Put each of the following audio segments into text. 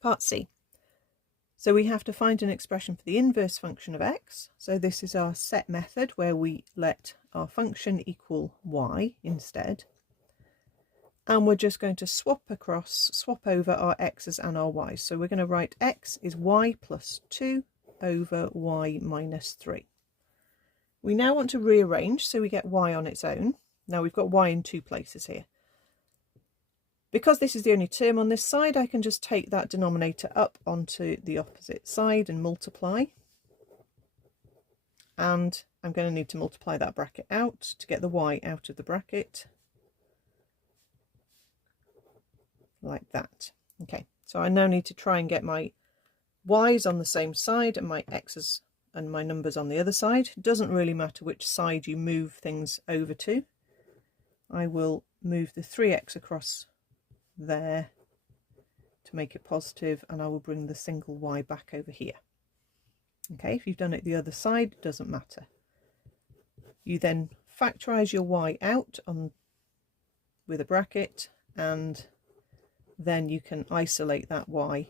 Part C. So we have to find an expression for the inverse function of x. So this is our set method where we let our function equal y instead. And we're just going to swap over our x's and our y's. So we're going to write x is y plus 2 over y minus 3. We now want to rearrange so we get y on its own. Now we've got y in two places here. Because this is the only term on this side, I can just take that denominator up onto the opposite side and multiply. And I'm going to need to multiply that bracket out to get the y out of the bracket. Like that. Okay, so I now need to try and get my y's on the same side and my x's and my numbers on the other side. It doesn't really matter which side you move things over to. I will move the 3x across there to make it positive, and I will bring the single y back over here. Okay, if you've done it the other side, it doesn't matter. You then factorize your y out with a bracket, and then you can isolate that y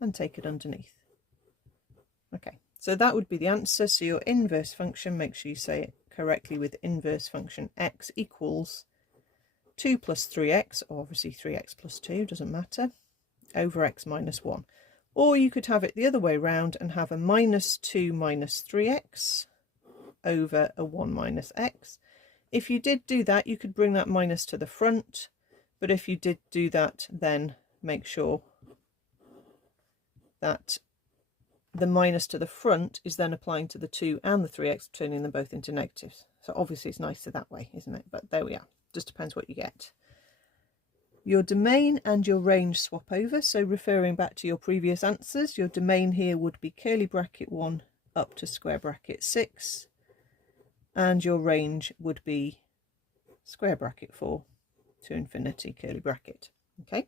and take it underneath. Okay, so that would be the answer. So your inverse function, make sure you say it correctly with inverse function, x equals 2 plus 3x, or obviously 3x plus 2, doesn't matter, over x minus 1. Or you could have it the other way round and have a minus 2 minus 3x over a 1 minus x. If you did do that, you could bring that minus to the front, but if you did do that, then make sure that the minus to the front is then applying to the 2 and the 3x, turning them both into negatives. So obviously it's nicer that way, isn't it? But there we are. Just depends what you get. Your domain and your range swap over. So referring back to your previous answers, your domain here would be curly bracket 1 up to square bracket 6, and your range would be square bracket 4 to infinity curly bracket. Okay.